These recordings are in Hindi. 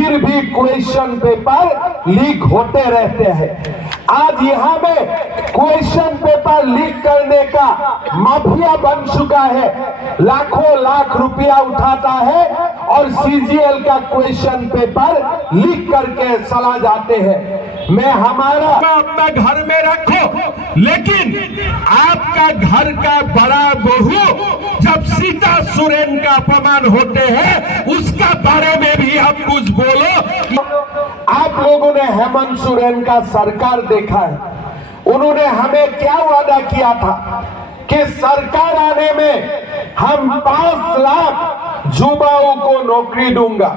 फिर भी क्वेश्चन पेपर लीक होते रहते हैं। आज यहाँ में क्वेश्चन पेपर लीक करने का माफिया बन चुका है, लाखों लाख रुपया उठाता है और सीजीएल का क्वेश्चन पेपर लीक करके चला जाते हैं। मैं हमारा अपना घर में रखो, लेकिन आपका घर का बड़ा बहू जब सीता सोरेन का अपमान होते हैं उसका बारे में भी आप कुछ बोलो। आप लोगों ने हेमंत सोरेन का सरकार देखा है, उन्होंने हमें क्या वादा किया था कि सरकार आने में हम 5 लाख युवाओं को नौकरी दूंगा।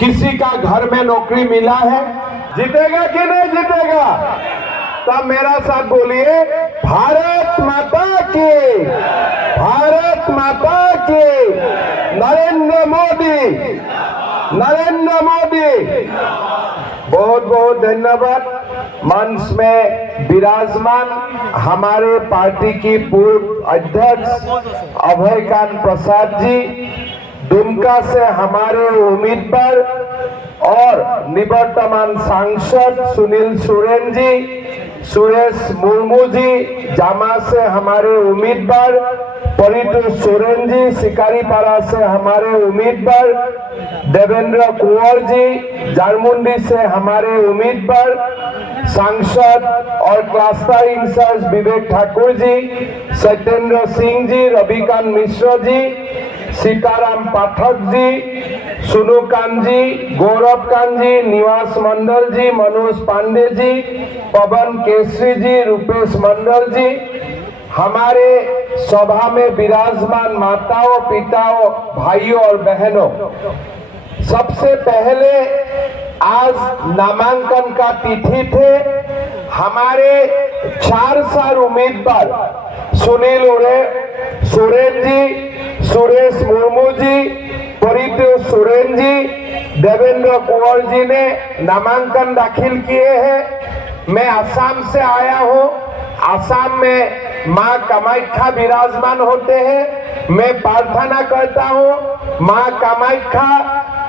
किसी का घर में नौकरी मिला है? जीतेगा कि नहीं जीतेगा? तब मेरा साथ बोलिए, भारत माता की, भारत माता की, नरेंद्र मोदी, नरेंद्र मोदी। बहुत बहुत धन्यवाद। मंच में विराजमान हमारे पार्टी की पूर्व अध्यक्ष अभयकांत प्रसाद जी, दुमका से हमारे उम्मीदवार और निवर्तमान सांसद सुनील सोरेन जी, सुरेश मुर्मू जी, जामा से हमारे उम्मीदवार, परितोष सोरेन जी, शिकारीपाड़ा से हमारे उम्मीदवार, देवेंद्र कुंवर जी, जारमुंडी से हमारे उम्मीदवार, सांसद और क्लस्टर इंचार्ज विवेक ठाकुर जी, सत्येंद्र सिंह जी, रविकांत मिश्र जी, सीताराम पाठक जी, सुनुकांत जी, गौरवकांत जी, निवास मंडल जी, मनोज पांडे जी, पवन केसरी जी, रूपेश मंडल जी, हमारे सभा में विराजमान माताओं, पिताओं, भाइयों और बहनों, सबसे पहले आज नामांकन का तिथि थे। हमारे 4 साल उम्मीदवार सुनील सोरेन जी, सुरेश मुर्मू जी, परितोष सोरेन जी, देवेंद्र कुंवर जी ने नामांकन दाखिल किए हैं। मैं असम से आया हूं। असम में मां कामाख्या विराजमान होते हैं। मैं प्रार्थना करता हूं, मां कामाख्या,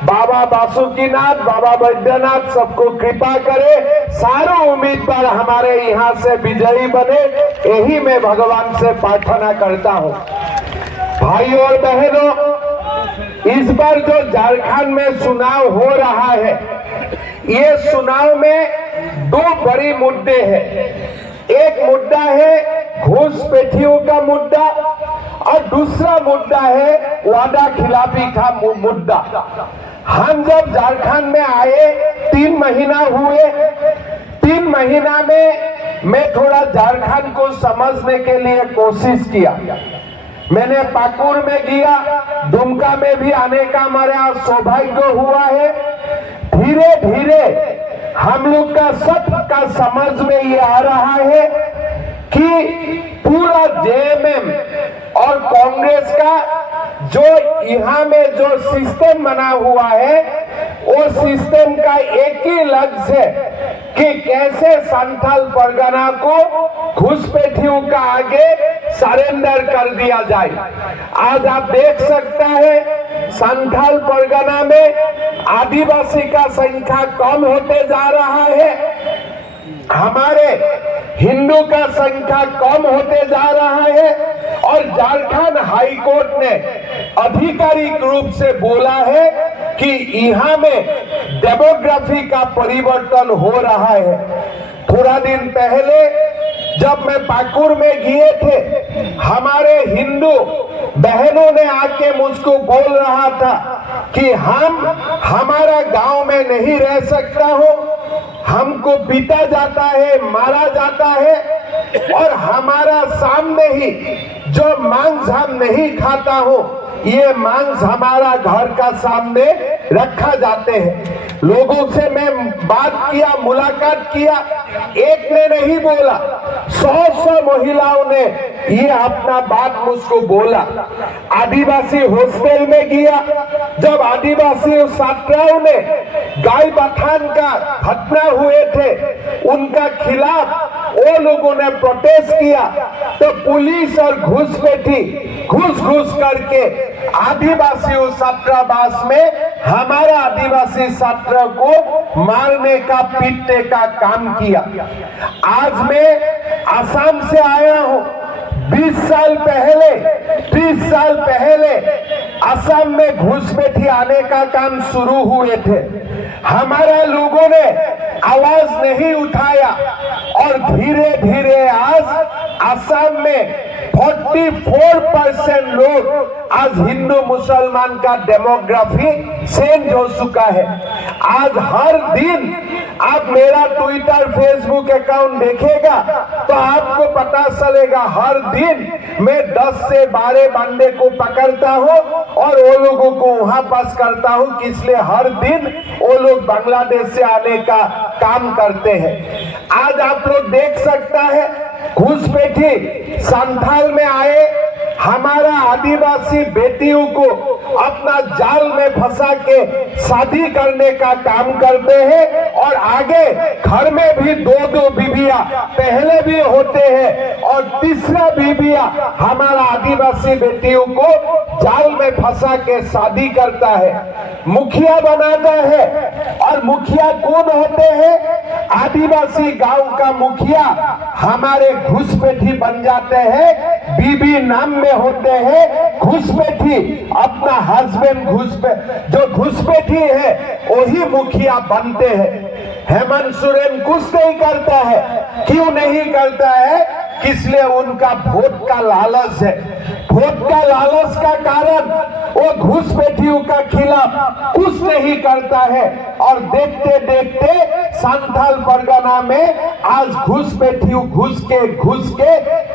बाबा बासुकीनाथ, बाबा बैद्यनाथ सबको कृपा करे, सारे उम्मीदवार हमारे यहाँ से विजयी बने, यही मैं भगवान से प्रार्थना करता हूँ। भाइयों और बहनों, इस बार जो झारखंड में चुनाव हो रहा है, ये चुनाव में 2 बड़ी मुद्दे हैं। एक मुद्दा है घूसपैठियों का मुद्दा और दूसरा मुद्दा है वादा खिलाफी का मुद्दा। हम जब झारखंड में आए 3 महीना हुए, 3 महीना में मैं थोड़ा झारखंड को समझने के लिए कोशिश किया। मैंने पाकुर में गया, दुमका में भी आने का हमारा सौभाग्य हुआ है। धीरे धीरे हम लोग का सबका समझ में ये आ रहा है कि पूरा जेएमएम और कांग्रेस का जो यहाँ में जो सिस्टम बना हुआ है, वो सिस्टम का एक ही लक्ष्य है कि कैसे संथाल परगना को घुसपैठियों का आगे सरेंडर कर दिया जाए। आज आप देख सकते हैं संथाल परगना में आदिवासी का संख्या कम होते जा रहा है, हमारे हिंदू का संख्या कम होते जा रहा है और झारखंड हाई कोर्ट ने आधिकारिक रूप से बोला है कि यहाँ में डेमोग्राफी का परिवर्तन हो रहा है। थोड़ा दिन पहले जब मैं पाकुर में गए थे, हमारे हिंदू बहनों ने आके मुझको बोल रहा था कि हम हमारा गांव में नहीं रह सकता हो, हमको पीटा जाता है, मारा जाता है और हमारा सामने ही जो मांस हम नहीं खाता हो, ये मांस हमारा घर का सामने रखा जाते हैं। लोगों से मैं बात किया, मुलाकात किया, एक ने नहीं बोला, 100 महिलाओं ने ये अपना बात मुझको बोला। आदिवासी हॉस्टल में गया, जब आदिवासी छात्राओं ने गाय बथान का घटना हुए थे, उनका खिलाफ वो लोगों ने प्रोटेस्ट किया, तो पुलिस और घुसपैठी घुस करके आदिवासी छात्रावास में हमारा आदिवासी छात्र को मारने का पीटने का काम किया। आज मैं असम से आया हूं। 20 साल पहले 30 साल पहले असम में घुसपैठी आने का काम शुरू हुए थे। हमारे लोगों ने आवाज नहीं उठाया और धीरे धीरे आज असम में 44% लोग आज हिंदू मुसलमान का डेमोग्राफी चेंज हो चुका है। आज हर दिन आप मेरा ट्विटर फेसबुक अकाउंट देखेगा तो आपको पता चलेगा, हर दिन मैं 10 से 12 बंदे को पकड़ता हूं और वो लोगों को वहां पास करता हूं, इसलिए हर दिन वो लोग बांग्लादेश से आने का काम करते हैं। आज आप लोग देख सकता है घुसपैठी संथाल में आए हमारा आदिवासी बेटियों को अपना जाल में फंसा के शादी करने का काम करते हैं और आगे घर में भी दो बीबियां पहले भी होते हैं और तीसरा बीबियां हमारा आदिवासी बेटियों को जाल में फंसा के शादी करता है, मुखिया बनाता है। और मुखिया कौन होते हैं? आदिवासी गांव का मुखिया हमारे घुसपैठी बन जाते हैं, बीबी नाम में होते हैं घुसपैठी। अपना हस्बैंड जो घुसपैठी है वही मुखिया बनते हैं। हेमंत सोरेन कुछ नहीं करता है। क्यों नहीं करता है? इसलिए उनका वोट का लालच है। वोट का लालच का कारण वो घुसपैठियों का खिलाफ कुछ नहीं करता है और देखते देखते संथाल परगना में आज घुसपैठियों घुस के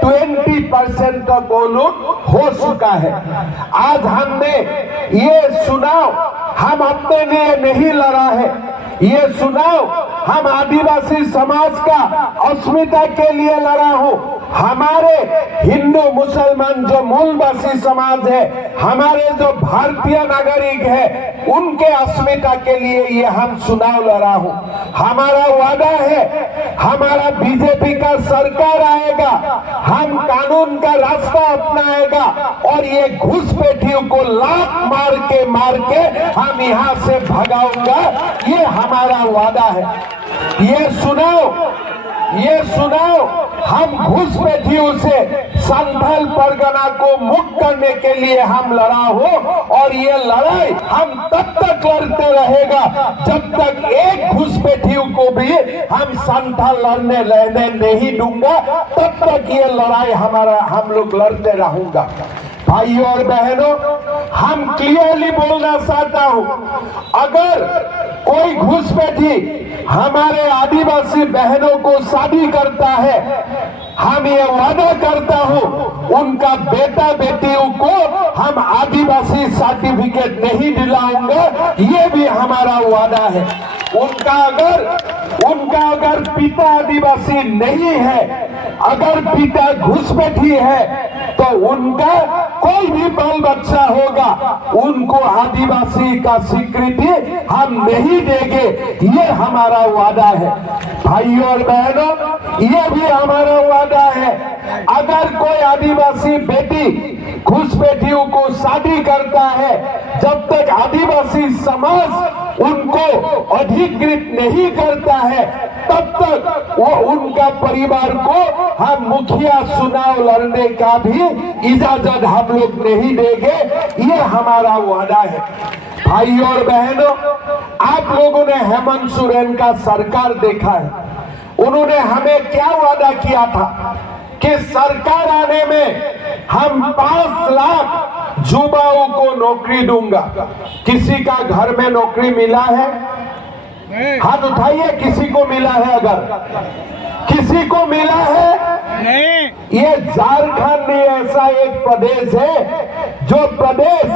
20% तक वो लोग हो चुका है। आज हमने ये सुनाओ हम अपने लिए नहीं लड़ा है, ये सुनाओ हम आदिवासी समाज का अस्मिता के लिए लड़ा हूं। हमारे हिंदू मुसलमान जो मूलवासी समाज है, हमारे जो भारतीय नागरिक है, उनके अस्मिता के लिए ये हम चुनाव लड़ा हूं। हमारा वादा है, हमारा बीजेपी का सरकार आएगा, हम कानून का रास्ता अपनाएगा और ये घुसपैठियों को लात मार के हम यहाँ से भगाऊंगा, ये हमारा वादा है। ये सुनाओ हम घुसपैठियों से संथाल परगना को मुक्त करने के लिए हम लड़ा हो और ये लड़ाई हम तब तक लड़ते रहेगा जब तक एक घुसपैठियों को भी हम संथाल लड़ने नहीं दूंगा, तब तक ये लड़ाई हम लोग लड़ते रहूंगा। भाइयों और बहनों, हम क्लियरली बोलना चाहता हूं, अगर कोई घुसपैठी हमारे आदिवासी बहनों को शादी करता है, हम ये वादा करता हूं उनका बेटा बेटियों को हम आदिवासी सर्टिफिकेट नहीं दिलाऊंगा, ये भी हमारा वादा है। उनका अगर पिता आदिवासी नहीं है, अगर पिता घुसपैठी है, तो उनका कोई भी बाल बच्चा होगा, उनको आदिवासी का स्वीकृति हम नहीं देंगे, ये हमारा वादा है। भाइयों और बहनों, ये भी हमारा वादा है, अगर कोई आदिवासी बेटी घुसपैठियों को शादी करता है, जब तक आदिवासी समाज उनको अधिकृत नहीं करता है, तब तक वो उनका परिवार को हम मुखिया चुनाव लड़ने का भी इजाजत हम लोग नहीं देंगे, ये हमारा वादा है। भाइयों और बहनों, आप लोगों ने हेमंत सोरेन का सरकार देखा है, उन्होंने हमें क्या वादा किया था कि सरकार आने में हम 5 लाख युवाओं को नौकरी दूंगा। किसी का घर में नौकरी मिला है? हाथ उठाइए, किसी को मिला है? अगर किसी को मिला है? नहीं। ये झारखंड में ऐसा एक प्रदेश है जो प्रदेश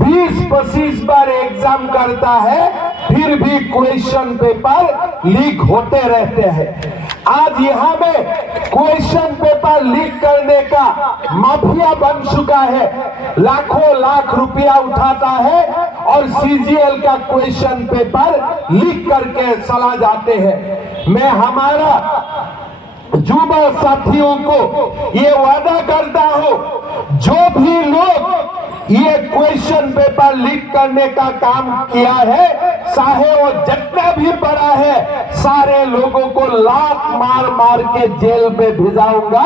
20-25 बार एग्जाम करता है, फिर भी क्वेश्चन पेपर लीक होते रहते हैं। आज यहाँ में क्वेश्चन पेपर लीक करने का माफिया बन चुका है, लाखों लाख रुपया उठाता है और सीजीएल का क्वेश्चन पेपर लीक करके चला जाते हैं। मैं हमारा युवा साथियों को ये वादा करता हूं, जो भी लोग ये क्वेश्चन पेपर लीक करने का काम किया है, चाहे वो जितना भी बड़ा है, सारे लोगों को लात मार मार के जेल में भिजाऊंगा।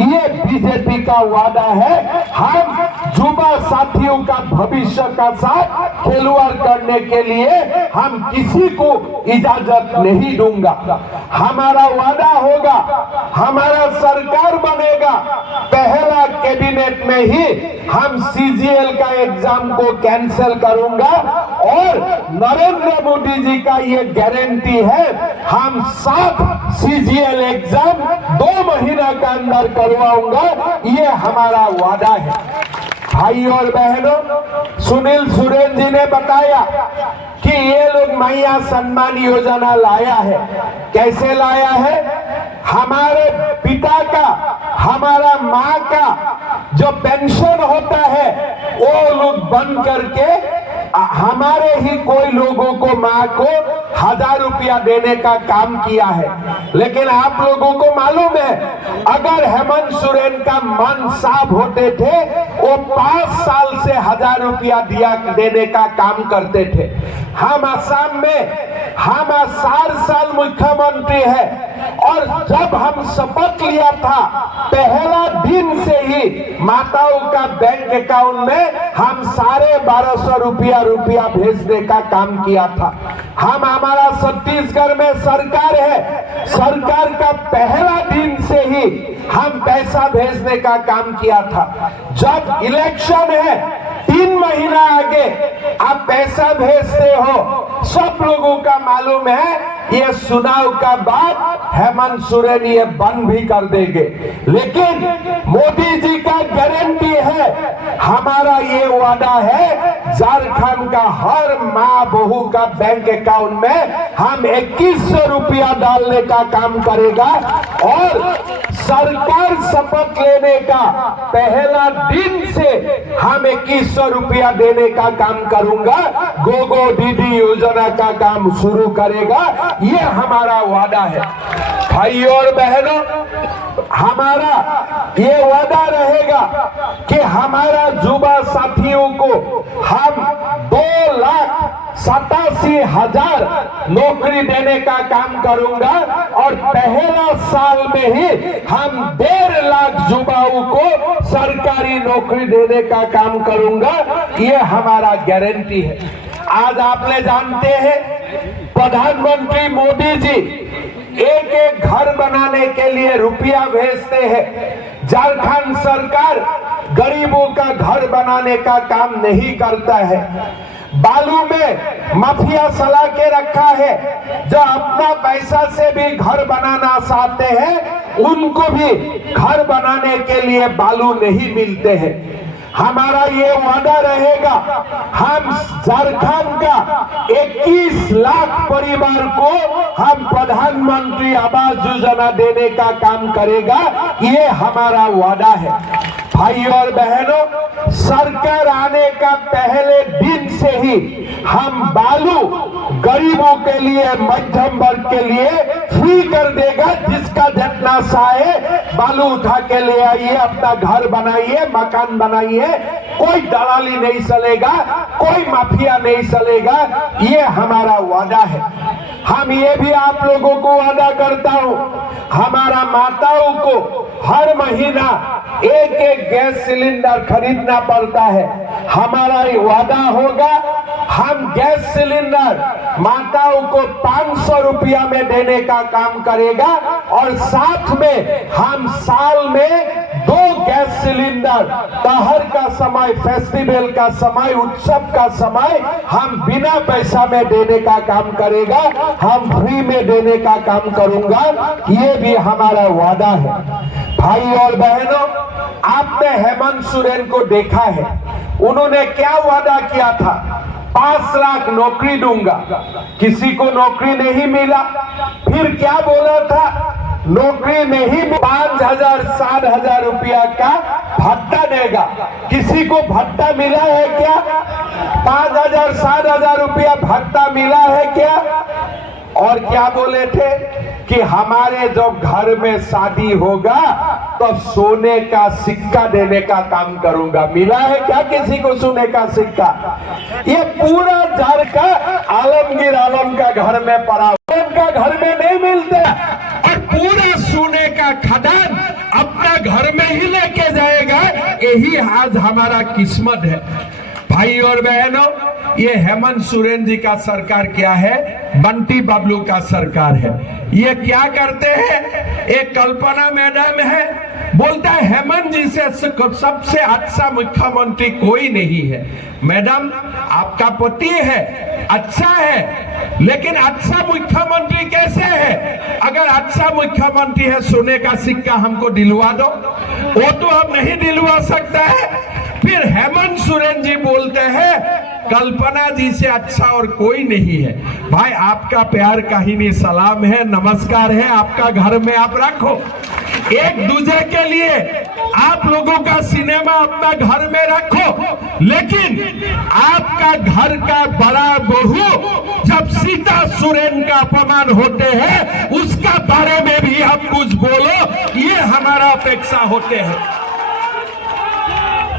ये बीजेपी का वादा है। हम युवा साथियों का भविष्य का साथ खिलवाड़ करने के लिए हम किसी को इजाजत नहीं दूंगा। हमारा वादा होगा, हमारा सरकार बनेगा, पहला कैबिनेट में ही हम सीजीएल का एग्जाम को कैंसिल करूंगा और नरेंद्र मोदी जी का ये गारंटी है, हम 7 सीजीएल एग्जाम 2 महीना के अंदर करवाऊंगा। ये हमारा वादा है। भाई और बहनों, सुनील सोरेन जी ने बताया कि ये लोग मैया सम्मान योजना लाया है। कैसे लाया है? हमारे पिता का, हमारा माँ का जो पेंशन होता है वो लोग बंद करके हमारे ही कोई लोगों को, माँ को 1000 रुपया देने का काम किया है। लेकिन आप लोगों को मालूम है, अगर हेमंत सोरेन का मन साफ होते थे, वो 5 साल से 1000 रुपया देने का काम करते थे। हम असम में हम 4 साल मुख्यमंत्री है और जब हम शपथ लिया था, पहला दिन से ही माताओं का बैंक अकाउंट में हम 1250 रुपया भेजने का काम किया था। हम, हमारा छत्तीसगढ़ में सरकार है, सरकार का पहला दिन से ही हम पैसा भेजने का काम किया था। जब इलेक्शन है 3 महीना आगे आप पैसा भेजते हो, सब लोगों का मालूम है। ये चुनाव का बाद हेमंत सोरेन ये बंद भी कर देंगे। लेकिन मोदी जी का गारंटी है, हमारा ये वादा है, झारखंड का हर माँ बहू का बैंक अकाउंट में हम 2100 रुपया डालने का काम करेगा और सरकार शपथ लेने का पहला दिन से हम 2100 रुपया देने का काम करूंगा। गोगो दीदी योजना का काम शुरू करेगा। ये हमारा वादा है। भाई और बहनों, हमारा ये वादा रहेगा कि हमारा युवा साथियों को हम 2,87,000 नौकरी देने का काम करूंगा और पहला साल में ही हम 1.5 लाख युवाओं को सरकारी नौकरी देने का काम करूंगा। ये हमारा गारंटी है। आज आपने जानते हैं, प्रधानमंत्री मोदी जी एक एक घर बनाने के लिए रुपया भेजते हैं। झारखंड सरकार गरीबों का घर बनाने का काम नहीं करता है। बालू में माफिया चला के रखा है, जो अपना पैसा से भी घर बनाना चाहते हैं, उनको भी घर बनाने के लिए बालू नहीं मिलते हैं। हमारा ये वादा रहेगा, हम झारखंड का 21 लाख परिवार को हम प्रधानमंत्री आवास योजना देने का काम करेगा। ये हमारा वादा है। भाई और बहनों, सरकार आने का पहले दिन से ही हम बालू गरीबों के लिए, मध्यम वर्ग के लिए फ्री कर देगा। जिसका जितना चाहे बालू उठा के ले आइए, अपना घर बनाइए, मकान बनाइए, कोई दलाली नहीं चलेगा, कोई माफिया नहीं चलेगा। ये हमारा वादा है। हम ये भी आप लोगों को वादा करता हूं, हमारा माताओं को हर महीना एक गैस सिलेंडर खरीदना पड़ता है। हमारा वादा होगा, हम गैस सिलेंडर माताओं को 500 रुपया में देने का काम करेगा और साथ में हम साल में 2 गैस सिलेंडर, त्योहार का समय, फेस्टिवल का समय, उत्सव का समय हम बिना पैसा में देने का काम करेगा। हम फ्री में देने का काम करूंगा। ये भी हमारा वादा है। भाई और बहनों, आपने हेमंत सोरेन को देखा है, उन्होंने क्या वादा किया था? 5 लाख नौकरी दूंगा, किसी को नौकरी नहीं मिला। फिर क्या बोला था? नौकरी नहीं, 5,000 7,000 रुपया का भत्ता देगा। किसी को भत्ता मिला है क्या? 5,000 7,000 रुपया भत्ता मिला है क्या? और क्या बोले थे? कि हमारे जब घर में शादी होगा तो सोने का सिक्का देने का काम करूंगा। मिला है क्या किसी को सोने का सिक्का? ये पूरा झारखा आलमगीर आलम का घर में पड़ा, उनका घर में नहीं मिलता। और पूरा सोने का खदान अपना घर में ही लेके जाएगा। यही आज हमारा किस्मत है। भाई और बहनों, ये हेमंत सोरेन जी का सरकार क्या है? बंटी बबलू का सरकार है। ये क्या करते हैं? एक कल्पना मैडम है, बोलता है हेमंत जी से सबसे अच्छा मुख्यमंत्री कोई नहीं है। मैडम, आपका पति है, अच्छा है, लेकिन अच्छा मुख्यमंत्री कैसे है? अगर अच्छा मुख्यमंत्री है, सोने का सिक्का हमको दिलवा दो। वो तो हम नहीं दिलवा सकता है। फिर हेमंत सोरेन जी बोलते हैं कल्पना जी से अच्छा और कोई नहीं है। भाई, आपका प्यार काहिनी सलाम है, नमस्कार है, आपका घर में आप रखो। एक दूसरे के लिए आप लोगों का सिनेमा अपना घर में रखो, लेकिन आपका घर का बड़ा बहू जब सीता सोरेन का अपमान होते हैं, उसका बारे में भी आप कुछ बोलो, ये हमारा अपेक्षा होते हैं।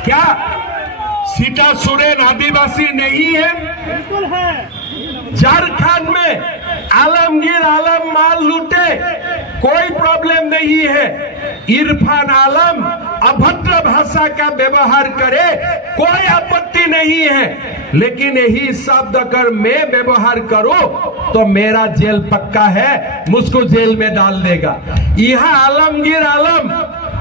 क्या सीता सोरेन आदिवासी नहीं है? बिल्कुल है। झारखंड में आलमगीर आलम माल लूटे, कोई प्रॉब्लम नहीं है। इरफान आलम अभद्र भाषा का व्यवहार करे, कोई आपत्ति नहीं है। लेकिन यही शब्द अगर मैं व्यवहार करूं तो मेरा जेल पक्का है, मुझको जेल में डाल देगा। यहां आलमगीर आलम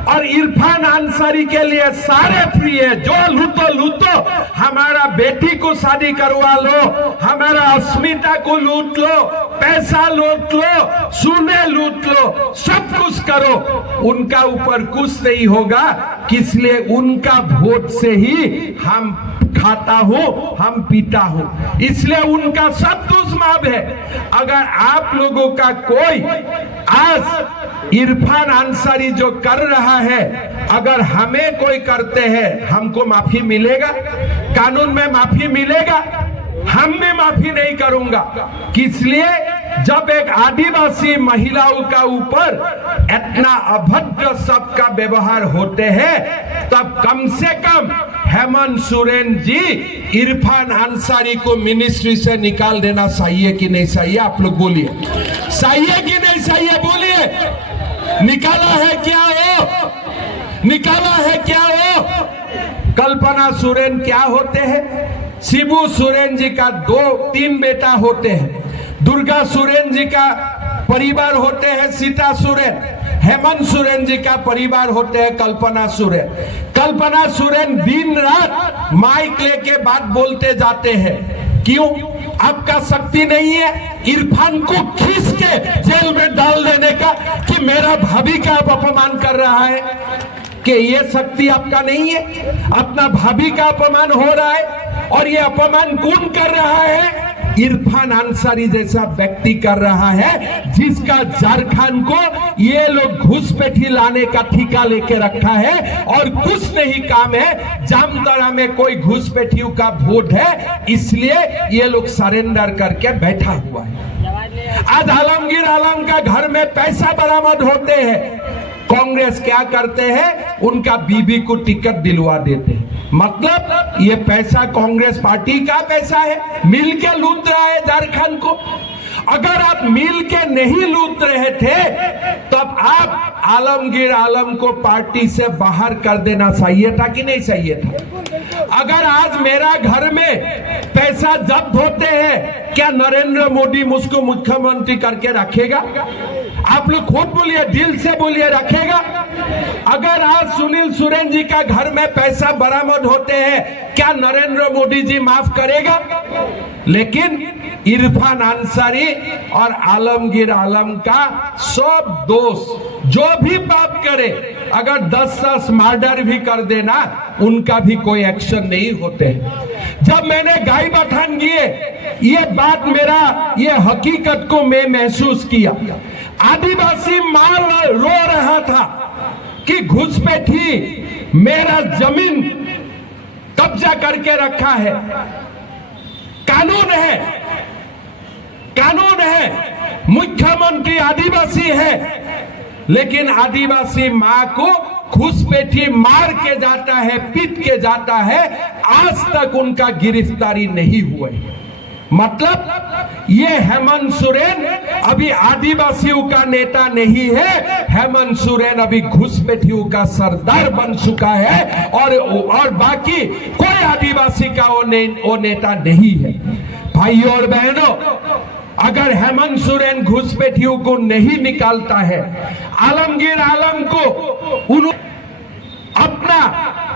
और इरफान अंसारी के लिए सारे फ्री है। जो लूटो लूटो, हमारा बेटी को शादी करवा लो, हमारा अस्मिता को लूट लो, पैसा लूट लो, सोने लूट लो, सब कुछ करो, उनका ऊपर कुछ नहीं होगा। इसलिए उनका वोट से ही हम खाता हूं, हम पीता हूं, इसलिए उनका सब दुश्मन है। अगर आप लोगों का कोई आज इरफान अंसारी जो कर रहा है, अगर हमें कोई करते हैं, हमको माफी मिलेगा? कानून में माफी मिलेगा? हम में माफी नहीं करूंगा। इसलिए जब एक आदिवासी महिलाओं का ऊपर इतना अभद्र शब्द का व्यवहार होते हैं, तब कम से कम हेमंत सोरेन जी इरफान अंसारी को मिनिस्ट्री से निकाल देना चाहिए कि नहीं चाहिए? आप लोग बोलिए, चाहिए कि नहीं चाहिए? बोलिए, निकाला है क्या वो? निकाला है क्या वो? कल्पना सोरेन क्या होते हैं? शिबू सोरेन जी का 2-3 बेटा होते हैं। दुर्गा सोरेन जी का परिवार होते हैं सीता सोरेन। हेमंत सोरेन जी का परिवार होते हैं कल्पना सोरेन। कल्पना सोरेन दिन रात माइक लेके बात बोलते जाते हैं। क्यों? आपका शक्ति नहीं है इरफान को खींच के जेल में डाल देने का कि मेरा भाभी का आप अपमान कर रहा है? कि ये शक्ति आपका नहीं है? अपना भाभी का अपमान हो रहा है, और ये अपमान कौन कर रहा है? इरफान अंसारी जैसा व्यक्ति कर रहा है, जिसका झारखंड को ये लोग घुसपैठी लाने का ठिका लेके रखा है, और कुछ नहीं काम है। जामताड़ा में कोई घुसपैठियों का वोट है, इसलिए ये लोग सरेंडर करके बैठा हुआ है। आज आलमगीर आलम का घर में पैसा बरामद होते हैं, कांग्रेस क्या करते हैं? उनका बीबी को टिकट दिलवा देते हैं। मतलब ये पैसा कांग्रेस पार्टी का पैसा है, मिल के लूट रहा है झारखंड को। अगर आप मिल के नहीं लूट रहे थे, तब आप आलमगीर आलम को पार्टी से बाहर कर देना चाहिए था कि नहीं चाहिए था? अगर आज मेरा घर में पैसा जब्त होते हैं, क्या नरेंद्र मोदी मुझको मुख्यमंत्री करके रखेगा? आप लोग खुद बोलिए, दिल से बोलिए, रखेगा? अगर आज सुनील सोरेन जी का घर में पैसा बरामद होते हैं, क्या नरेंद्र मोदी जी माफ करेगा? लेकिन इरफान अंसारी और आलमगीर आलम का सब दोस्त जो भी पाप करे, अगर 10 मर्डर भी कर देना, उनका भी कोई एक्शन नहीं होते। जब मैंने गाय बथान किए, ये बात मेरा, ये हकीकत को मैं महसूस किया। आदिवासी माँ रो रहा था कि घुसपैठी मेरा जमीन कब्जा करके रखा है। कानून है, कानून है, मुख्यमंत्री आदिवासी है, लेकिन आदिवासी माँ को घुसपैठी मार के जाता है, पीट के जाता है, आज तक उनका गिरफ्तारी नहीं हुए। मतलब ये हेमंत सोरेन अभी आदिवासियों का नेता नहीं है, हेमंत सोरेन अभी घुसपैठियों का सरदार बन चुका है और बाकी कोई आदिवासी का वो नेता नहीं है। भाइयों और बहनों, अगर हेमंत सोरेन घुसपैठियों को नहीं निकालता है, आलमगीर आलम को अपना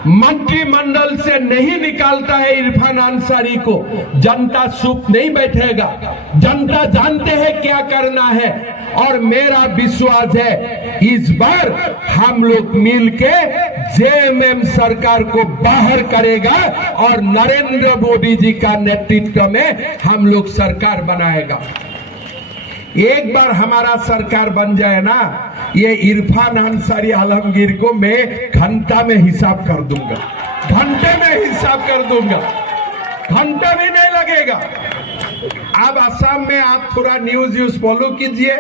मंत्रिमंडल से नहीं निकालता है, इरफान अंसारी को, जनता चुप नहीं बैठेगा। जनता जानते हैं क्या करना है और मेरा विश्वास है इस बार हम लोग मिलके जेएमएम सरकार को बाहर करेगा और नरेंद्र मोदी जी का नेतृत्व में हम लोग सरकार बनाएगा। एक बार हमारा सरकार बन जाए ना, ये इरफान अंसारी आलमगीर को मैं घंटा में हिसाब कर दूंगा, घंटे में हिसाब कर दूंगा, घंटा भी नहीं लगेगा। अब असम में आप थोड़ा न्यूज फॉलो कीजिए,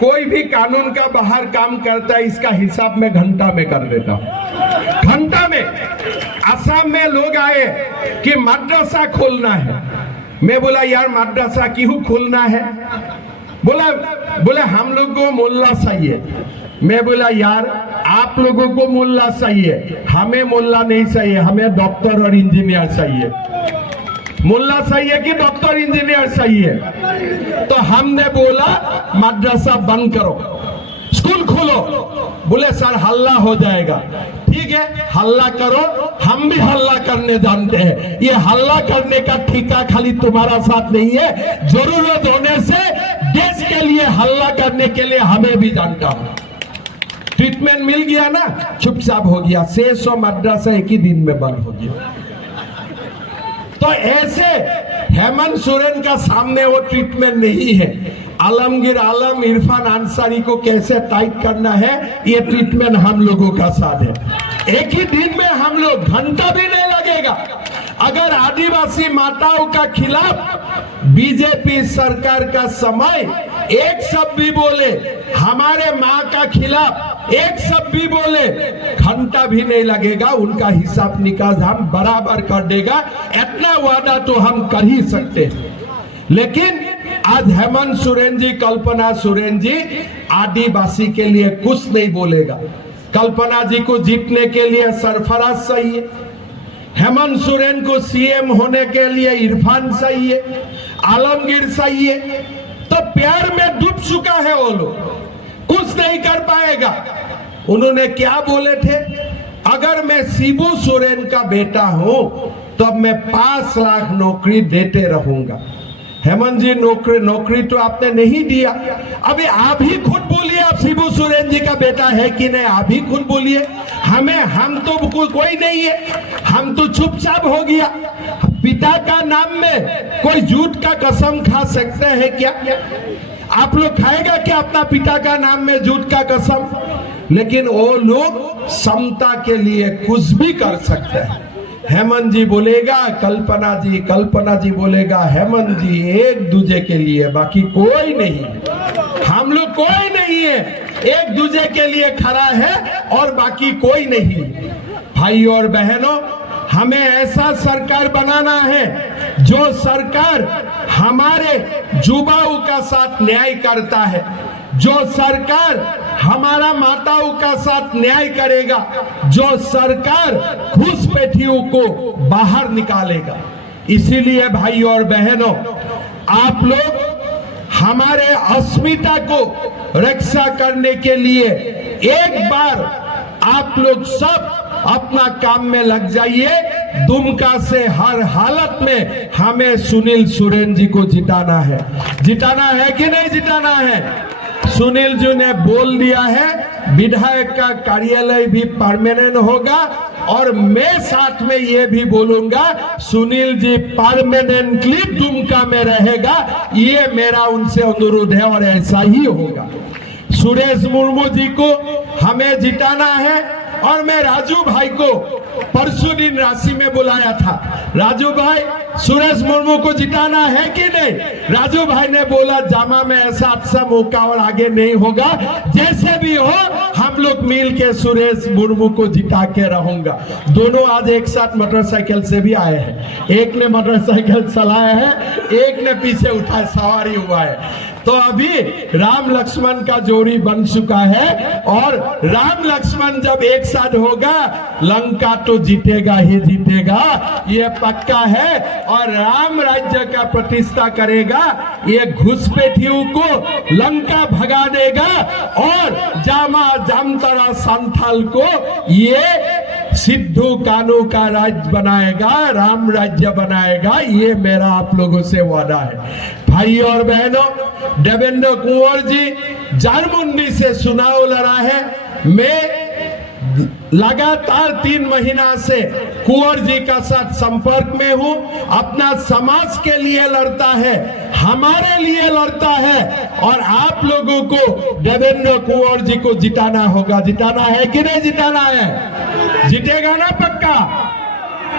कोई भी कानून का बाहर काम करता है, इसका हिसाब में घंटा में कर देता हूं, घंटा में। असम में लोग आए कि मदरसा खोलना है, मैं बोला यार मदरसा क्यों खोलना है? बोला हम लोग को मोल्ला चाहिए। मैं बोला यार आप लोगों को मोल्ला चाहिए, हमें मोल्ला नहीं चाहिए, हमें डॉक्टर और इंजीनियर चाहिए। मोल्ला चाहिए कि डॉक्टर इंजीनियर चाहिए? तो हमने बोला मदरसा बंद करो, स्कूल खोलो। बोले सर हल्ला हो जाएगा। ठीक है, हल्ला करो, हम भी हल्ला करने जानते हैं। ये हल्ला करने का ठेका खाली तुम्हारा साथ नहीं है, जरूरत होने से देश के लिए हल्ला करने के लिए हमें भी जानता हूं। ट्रीटमेंट मिल गया ना, चुपचाप हो गया, 600 मदरसा एक ही दिन में बंद हो गया। तो ऐसे हेमंत सोरेन का सामने वो ट्रीटमेंट नहीं है। आलमगीर आलम, इरफान अंसारी को कैसे टाइट करना है, ये ट्रीटमेंट हम लोगों का साथ है। एक ही दिन में हम लोग, घंटा भी नहीं लगेगा। अगर आदिवासी माताओं का खिलाफ बीजेपी सरकार का समय एक शब्द भी बोले, हमारे माँ का खिलाफ एक शब्द भी बोले, घंटा भी नहीं लगेगा, उनका हिसाब निकाल हम बराबर कर देगा। इतना वादा तो हम कर ही सकते हैं। लेकिन आज हेमंत सोरेन जी, कल्पना सोरेन जी आदिवासी के लिए कुछ नहीं बोलेगा। कल्पना जी को जीतने के लिए सरफराज चाहिए, हेमंत सोरेन को सीएम होने के लिए इरफान चाहिए, आलमगीर चाहिए। तो प्यार में डूब चुका है वो लोग, कुछ नहीं कर पाएगा। उन्होंने क्या बोले थे, अगर मैं शिबू सोरेन का बेटा हूं तो मैं 5 लाख नौकरी देते रहूंगा। हेमंत जी नौकरी तो आपने नहीं दिया। अभी आप ही खुद बोलिए, आप शिबू सोरेन जी का बेटा है कि नहीं, आप ही खुद बोलिए। हम तो कोई नहीं है, हम तो चुपचाप हो गया। पिता का नाम में कोई झूठ का कसम खा सकते हैं क्या? आप लोग खाएगा क्या अपना पिता का नाम में झूठ का कसम? लेकिन वो लोग समता के लिए कुछ भी कर सकते हैं। हेमंत जी बोलेगा, कल्पना जी बोलेगा, हेमंत जी एक दूसरे के लिए, बाकी कोई नहीं। हम लोग कोई नहीं है, एक दूसरे के लिए खड़ा है और बाकी कोई नहीं। भाइयों और बहनों, हमें ऐसा सरकार बनाना है जो सरकार हमारे युवाओं का साथ न्याय करता है, जो सरकार हमारा माताओं का साथ न्याय करेगा, जो सरकार घुसपैठियों को बाहर निकालेगा। इसीलिए भाइयों और बहनों, आप लोग हमारे अस्मिता को रक्षा करने के लिए एक बार आप लोग सब अपना काम में लग जाइए। दुमका से हर हालत में हमें सुनील सोरेन जी को जिताना है। जिताना है कि नहीं जिताना है? सुनील जी ने बोल दिया है, विधायक का कार्यालय भी परमानेंट होगा और मैं साथ में ये भी बोलूंगा, सुनील जी परमानेंटली दुमका में रहेगा। ये मेरा उनसे अनुरोध है और ऐसा ही होगा। सुरेश मुर्मू जी को हमें जिताना है। और मैं राजू भाई को परसों दिन राशि में बुलाया था, राजू भाई सुरेश मुर्मू को जिताना है कि नहीं? राजू भाई ने बोला जामा में ऐसा अच्छा मौका और आगे नहीं होगा, जैसे भी हो हम लोग मिल के सुरेश मुर्मू को जिता के रहूंगा। दोनों आज एक साथ मोटरसाइकिल से भी आए हैं, एक ने मोटरसाइकिल चलाया है, एक ने पीछे उठा सवारी हुआ है। तो अभी राम लक्ष्मण का जोड़ी बन चुका है और राम लक्ष्मण जब एक साथ होगा लंका तो जीतेगा ही जीतेगा, ये पक्का है। और राम राज्य का प्रतिष्ठा करेगा, ये घुसपैठियों को लंका भगा देगा और जामा जामतारा संथाल को ये सिद्धू कानू का राज्य बनाएगा, राम राज्य बनाएगा। ये मेरा आप लोगों से वादा है। भाई और बहनों, देवेंद्र कुंवर जी झारमुंडी से चुनाव लड़ा है। मैं लगातार 3 महीना से कुंवर जी का साथ संपर्क में हूं। अपना समाज के लिए लड़ता है, हमारे लिए लड़ता है और आप लोगों को देवेंद्र कुंवर जी को जिताना होगा। जिताना है कि नहीं जिताना है? जीतेगा ना पक्का?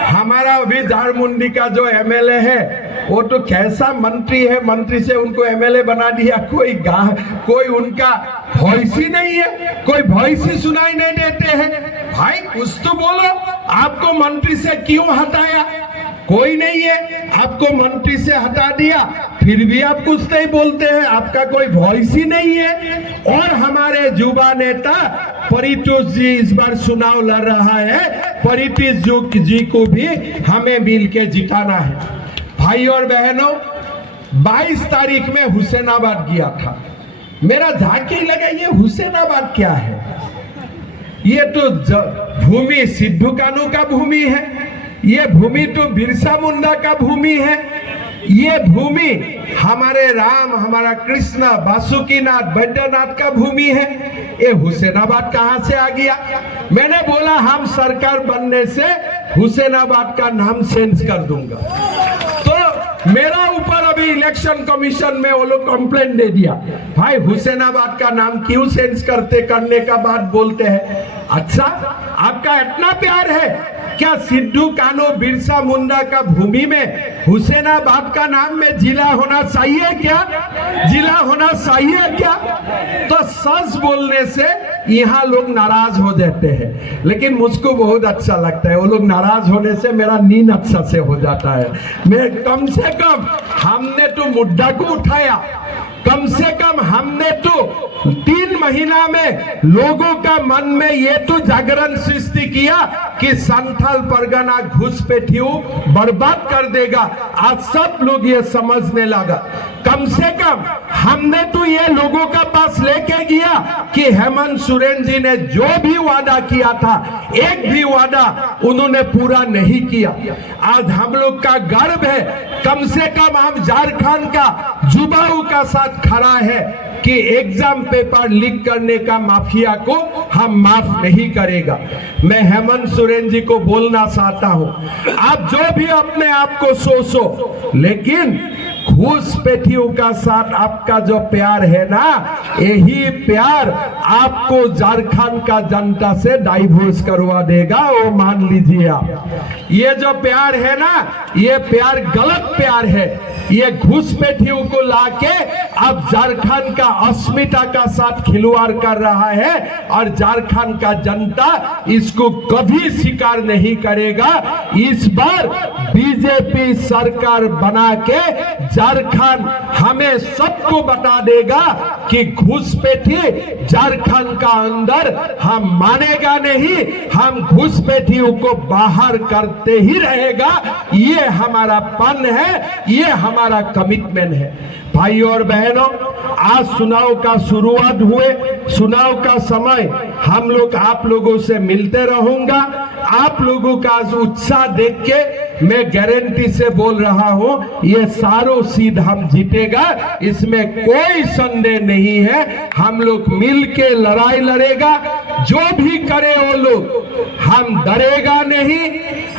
हमारा अभी झारमुंडी का जो एमएलए है वो तो कैसा मंत्री है, मंत्री से उनको एमएलए बना दिया। कोई उनका वॉइस ही नहीं है, कोई वॉइस ही सुनाई नहीं देते हैं। भाई कुछ तो बोलो, आपको मंत्री से क्यों हटाया? कोई नहीं है, आपको मंत्री से हटा दिया, फिर भी आप कुछ नहीं बोलते हैं, आपका कोई वॉइस ही नहीं है। और हमारे युवा नेता परितोष जी इस बार चुनाव लड़ रहा है, परितोष जी को भी हमें मिल के जिताना है। भाई और बहनों, 22 तारीख में हुसैनाबाद गया था। मेरा झांकी लगा ये हुसैनाबाद क्या है? ये तो भूमि सिद्धू कानू का भूमि है, ये भूमि तो बिरसा मुंडा का भूमि है, ये भूमि हमारे राम, हमारा कृष्ण, वासुकीनाथ, बैद्यनाथ का भूमि है। ये हुसैनाबाद कहां से आ गया? मैंने बोला हम सरकार बनने से हुसैनाबाद का नाम चेंज कर दूंगा। तो मेरा ऊपर अभी इलेक्शन कमीशन में वो लोग कंप्लेंट दे दिया, भाई हुसैनाबाद का नाम क्यों चेंज करने का बात बोलते हैं। अच्छा, आपका इतना प्यार है क्या सिद्धू कानू बिरसा मुंडा का भूमि में हुसैनाबाद का नाम में जिला होना चाहिए क्या? जिला होना चाहिए क्या? तो सच बोलने से यहाँ लोग नाराज हो जाते हैं, लेकिन मुझको बहुत अच्छा लगता है। वो लोग नाराज होने से मेरा नींद अच्छा से हो जाता है। मैं कम से कम हमने तो मुद्दा को उठाया, कम से कम हमने तो 3 महीना में लोगों का मन में ये तो जागरण सृष्टि किया कि संथाल परगना घुसपैठियों बर्बाद कर देगा। आज सब लोग ये समझने लगा। कम से कम हमने तो ये लोगों का पास लेके गया कि हेमंत सोरेन जी ने जो भी वादा किया था, एक भी वादा उन्होंने पूरा नहीं किया। आज हम लोग का गर्व है, कम से कम हम झारखंड का युवाओं का साथ खड़ा है कि एग्जाम पेपर लीक करने का माफिया को हम माफ नहीं करेगा। मैं हेमंत सोरेन जी को बोलना चाहता हूं, आप जो भी अपने आप को सोचो, लेकिन घुसपैठियों का साथ आपका जो प्यार है ना, यही प्यार आपको झारखंड का जनता से डाइवोर्स करवा देगा, वो मान लीजिए आप। ये जो प्यार है ना, ये प्यार गलत प्यार है। ये घुसपैठियों को लाके अब झारखंड का अस्मिता का साथ खिलवाड़ कर रहा है और झारखंड का जनता इसको कभी स्वीकार नहीं करेगा। इस बार बीजेपी सरकार बना के झारखंड हमें सबको बता देगा कि घुसपैठी झारखंड का अंदर हम मानेगा नहीं, हम घुसपैठियों को बाहर करते ही रहेगा। ये हमारा पन है, ये हमारा कमिटमेंट है। भाई और बहनों, आज चुनाव का शुरुआत हुए, चुनाव का समय हम लोग आप लोगों से मिलते रहूंगा। आप लोगों का उत्साह देख के मैं गारंटी से बोल रहा हूं, ये सारों सीट हम जीतेगा, इसमें कोई संदेह नहीं है। हम लोग मिल के लड़ाई लड़ेगा, जो भी करे वो लोग, हम डरेगा नहीं,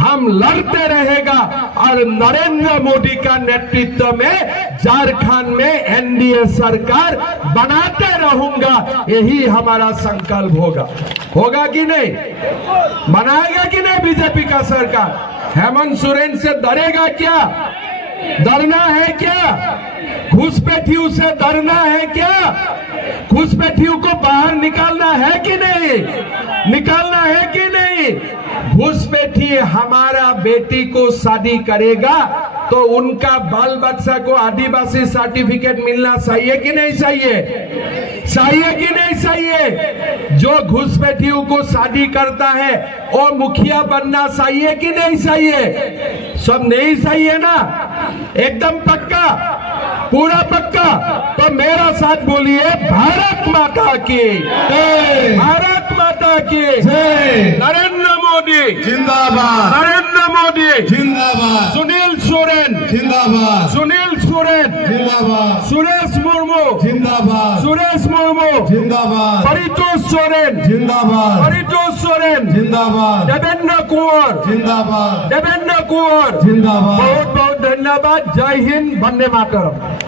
हम लड़ते रहेगा और नरेंद्र मोदी का नेतृत्व में झारखंड में एनडीए सरकार बनाते रहूंगा, यही हमारा संकल्प होगा। होगा कि नहीं? बनाएगा कि नहीं बीजेपी का सरकार? हेमंत सोरेन से डरेगा क्या? डरना है क्या? घुसपैठियों से डरना है क्या? घुसपैठियों को बाहर निकालना है कि नहीं? निकालना है कि नहीं? घुसपैठी हमारा बेटी को शादी करेगा तो उनका बाल बच्चा को आदिवासी सर्टिफिकेट मिलना चाहिए कि नहीं चाहिए? चाहिए कि नहीं चाहिए? जो घुसपैठियों को शादी करता है वो मुखिया बनना चाहिए कि नहीं चाहिए? सब नहीं चाहिए ना? एकदम पक्का, पूरा पक्का। तो मेरा साथ बोलिए, भारत माता की जय, भारत माता की जय, नरेंद्र मोदी जिंदाबाद, नरेंद्र मोदी जिंदाबाद, सुनील सोरेन जिंदाबाद, सुनील सोरेन, जिंदाबाद, सुरेश मुर्मू जिंदाबाद, सुरेश मुर्मू, जिंदाबाद, परितोष सोरेन, जिंदाबाद, परितोष सोरेन, जिंदाबाद, देवेंद्र कुंवर, जिंदाबाद, देवेंद्र कुंवर, जिंदाबाद। बहुत बहुत धन्यवाद। जय हिंद, वंदे मातरम।